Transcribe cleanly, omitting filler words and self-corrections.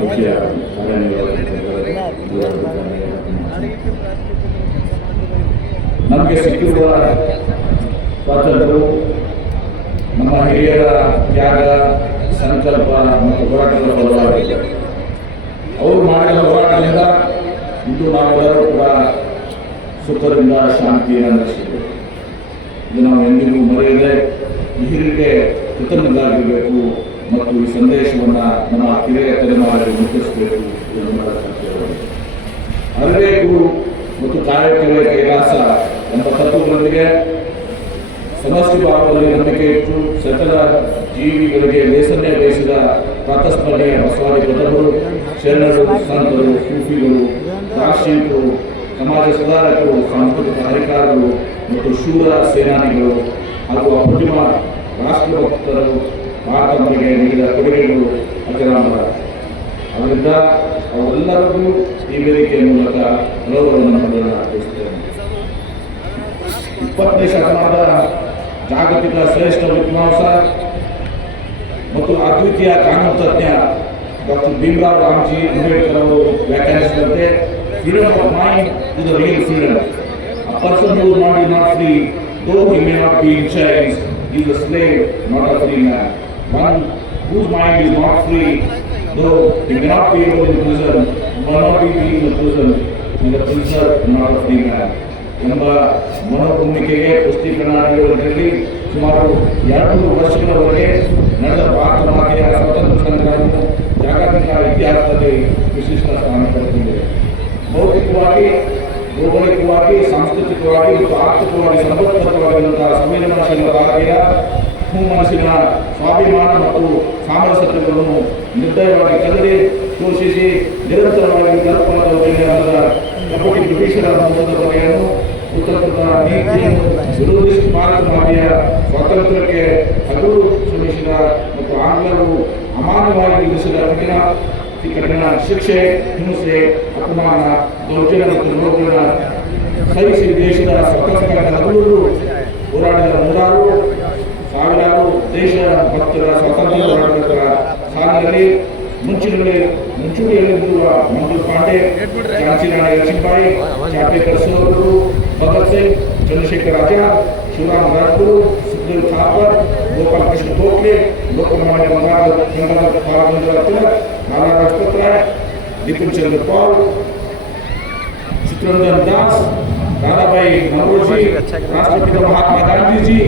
ಮುಖ್ಯ ಕಾರ್ಯನಿರ್ವಹಿಸುತ್ತಾರೆ. ನಮಗೆ ಸಿಕ್ಕಿರುವ ಸ್ವಾತಂತ್ರ್ಯವು ನಮ್ಮ ಹಿರಿಯರ ತ್ಯಾಗ, ಸಂಕಲ್ಪ ಮತ್ತು ಹೋರಾಟದ ಫಲವಾಗಿದೆ. ಅವರು ಮಾಡಿದ ಹೋರಾಟದಿಂದ ಇಂದು ನಾವೆಲ್ಲರೂ ಕೂಡ ಸುಖದಿಂದ ಶಾಂತಿಯನ್ನು ನಡೆಸಿದ್ದೇವೆ. ಇದು ನಾವು ಎಂದಿಗೂ ಮರೆಯದೆ ಈ ಹಿರಿಯರಿಗೆ ಕೃತಜ್ಞರಾಗಿರಬೇಕು ಮತ್ತು ಈ ಸಂದೇಶವನ್ನು ನಮ್ಮ ಕಿರಿಯ ತಲೆಮಾರಿಗೆ ಮುಟ್ಟಿಸಬೇಕು ಎಂಬ ಕರ್ತವ್ಯವಾಗಿದೆ. ಅರಿಬೇಕು ಮತ್ತು ಕಾರ್ಯಕ್ರಮ ಕೈಲಾಸ ಎಂಬ ತತ್ವಗಳೊಂದಿಗೆ ಸಮಷ್ಟಿ ಭಾವದಲ್ಲಿ ನಂಬಿಕೆ ಇಟ್ಟು ಸಕಲ ಜೀವಿಗಳಿಗೆ ಲೇಸನ್ನೇ ಬಯಸಿದ ಪ್ರಾತಸ್ಮರಣೆಯ ಬಸವಾದಿ ಬದ್ಧರು, ಶರಣರು, ಸಂತರು, ಸೂಫಿಗಳು, ದಾರ್ಶನಿಕರು, ಸಮಾಜ ಸುಧಾರಕರು, ಸಾಂಸ್ಕೃತಿಕ ಹರಿಕಾರರು ಮತ್ತು ಶೂರ ಸೇನಾನಿಗಳು ಹಾಗೂ ಅಪ್ರತಿಮ ರಾಷ್ಟ್ರಭಕ್ತರು ಭಾರತಕ್ಕೆ ನೀಡಿದ ಕೊಡುಗೆಗಳು ಅಜರಾಮರ. ಅದರಿಂದ ಅವರೆಲ್ಲರಿಗೂ ಈ ವೇದಿಕೆಯ ಮೂಲಕ ಗೌರವವನ್ನು ಅರ್ಪಿಸುತ್ತೇನೆ. 20ನೇ ಶತಮಾನದ ಜಾಗತಿಕ ಶ್ರೇಷ್ಠ ವಿದ್ವಾಂಸ ಮತ್ತು ಅದ್ವಿತೀಯ ಕಾನೂನು ತಜ್ಞ ಡಾಕ್ಟರ್ ಭೀಮರಾವ್ ರಾಮ್ಜಿ ಅಂಬೇಡ್ಕರ್ ಅವರು ವ್ಯಾಖ್ಯಾನಿಸಿದಂತೆ, freedom of mind is the real freedom. A person who is not free, though he may not be in chains, is a slave, not a free man. One whose mind is not free, though he may not be able in prison, may not be in the prison, is a prisoner, not a free man. ಎಂಬ ಮನೋಭೂಮಿಕೆಗೆ ಪುಷ್ಟೀಕರಣ ನೀಡುವುದರಲ್ಲಿ ಸುಮಾರು 200 ವರ್ಷಗಳವರೆಗೆ ನಡೆದ ಭಾರತ ಮಾತೆಯ ಸ್ವಾತಂತ್ರ್ಯ ಸಂಗ್ರಾಮವು ಜಾಗತಿಕ ಇತಿಹಾಸದಲ್ಲಿ ವಿಶಿಷ್ಟ ಸ್ಥಾನ ಪಡೆದಿದೆ. ಭೌತಿಕವಾಗಿ, ಭೌಗೋಳಿಕವಾಗಿ, ಸಾಂಸ್ಕೃತಿಕವಾಗಿ ಮತ್ತು ಆರ್ಥಿಕವಾಗಿ ಸಂಪತ್ಪರವಾಗಿರುವಂತಹ ಸಂವೇದನಾಶೀಲ ಭಾರತೀಯ ಮನಸ್ಸಿನ ಸ್ವಾಭಿಮಾನ ಮತ್ತು ಸಾಮರಸ್ಯತೆಗಳನ್ನು ನಿರ್ದಯವಾಗಿ ಕದಲಿ ಪೋಷಿಸಿ ನಿರಂತರವಾಗಿ ಕಲ್ಪನದ ಕಪಟಿ ಬ್ರಿಟಿಷರ ಬಗೆಯನ್ನು ಉತ್ತರದ ನೀತಿಯನ್ನು ವಿರೋಧಿಸಿ ಭಾರತ ಮಾತೆಯ ಸ್ವಾತಂತ್ರ್ಯಕ್ಕೆ ಹಗಲು ಶ್ರಮಿಸಿದ ಮತ್ತು ಆಂಗ್ಲರು ಅಮಾನ್ಯವಾಗಿ ವಿಧಿಸಿದ ಕಠಿಣ ಶಿಕ್ಷೆ, ಹಿಂಸೆ, ಅಪಮಾನ, ದೌರ್ಜನ್ಯ ಮತ್ತು ನೋವುಗಳ ಸಹಿಸಿ ದೇಶದ ಸ್ವಾತಂತ್ರ್ಯ ಹಗಲು ಹೋರಾಡಿದ ಸಾವಿರಾರು ದೇಶ ಭಕ್ತರ ಸ್ವಾತಂತ್ರ್ಯ ಹೋರಾಟಗಾರರ ಸಾಲಿನಲ್ಲಿ ಮುಂಚೂಣಿಯಲ್ಲಿರುವ ಮಂಜು ಪಾಂಡೆ, ಝಾನ್ಸಿರಾಣಿ ಲಕ್ಷ್ಮೀಬಾಯಿ, ಚಾಪೇಕರ್ ಸಹೋದರರು, ಭಗತ್ ಸಿಂಗ್, ಚಂದ್ರಶೇಖರ್ ಆಜಾದ್, ಶಿವರಾಮ್ ರಾಜ್ಗುರು, ಸುಖದೇವ್ ಥಾಪರ್, ಗೋಪಾಲಕೃಷ್ಣ ಗೋಖಲೆ, ಲೋಕಮಾನ್ಯ ಬಾಲಗಂಗಾಧರ ತಿಲಕ್, ಲಾಲಾ ಲಜಪತ್ ರಾಯ್, ಬಿಪಿನ್ ಚಂದ್ರ ಪಾಲ್, ಚಿತ್ತರಂಜನ್ ದಾಸ್, दादाभाई नौरोजी, राष्ट्रपिता महात्मा गांधी जी।